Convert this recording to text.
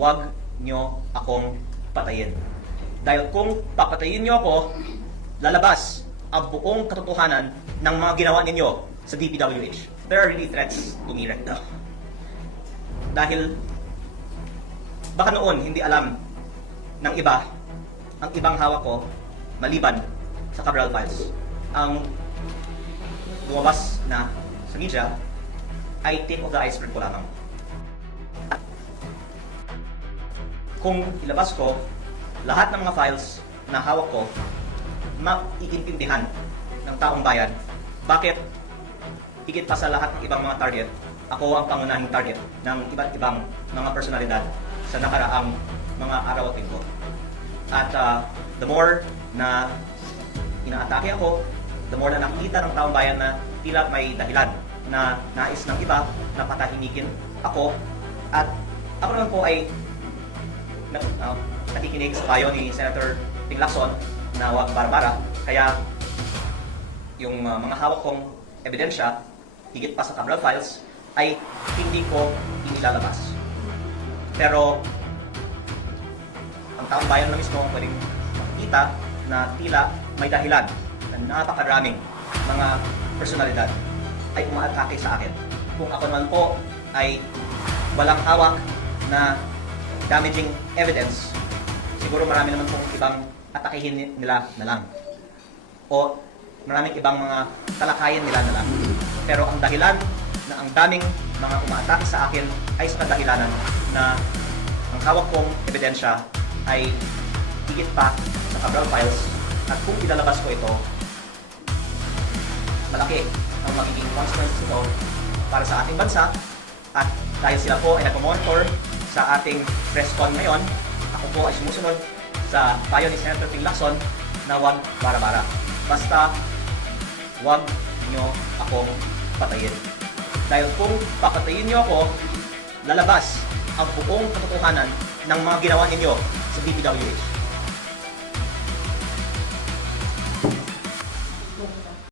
huwag nyo akong patayin. Dahil kung papatayin nyo ako, lalabas ang buong katotohanan ng mga ginawa ninyo sa DPWH. There are really threats to me right now. Dahil baka noon hindi alam ng iba ang ibang hawak ko maliban sa Cabral Files. Ang lumabas na sa media ay tip of the iceberg ko lamang. Kung ilabas ko lahat ng mga files na hawak ko, maiintindihan ng taong bayan bakit higit pa sa lahat ng ibang mga target, ako ang pangunahing target ng iba't ibang mga personalidad sa nakaraang mga araw at linggo. At the more na inaatake ako, the more na nakikita ng taong bayan na tila may dahilan na nais ng iba na patahimikin ako. At ako naman po ay nakikinig sa payo ni Senator Ping Lacson na huwag bara-bara. Kaya yung mga hawak kong ebidensya, higit pa sa Cabral Files, ay hindi ko inilalabas. Pero ang taong bayan na mismo pwedeng makikita na tila may dahilan na napakaraming mga personalidad ay umaatake sa akin. Kung ako naman po ay walang hawak na damaging evidence, siguro marami naman pong ibang atakihin nila na lang. O maraming ibang mga talakayin nila na lang. Pero ang dahilan na ang daming mga umaatake sa akin ay sa kadahilanan na ang hawak kong ebidensya ay higit pa sa Cabral Files, at kung ilalabas ko ito, malaki ang magiging consequences ito para sa ating bansa. At dahil sila po ay nagmonitor sa ating press con ngayon, ako po ay sumusunod sa payo ni Senator Ping Lacson na huwag bara-bara. Basta huwag nyo akong patayin. Dahil kung papatayin nyo ako, lalabas ang buong katotohanan ng mga ginawa ninyo sa DPWH.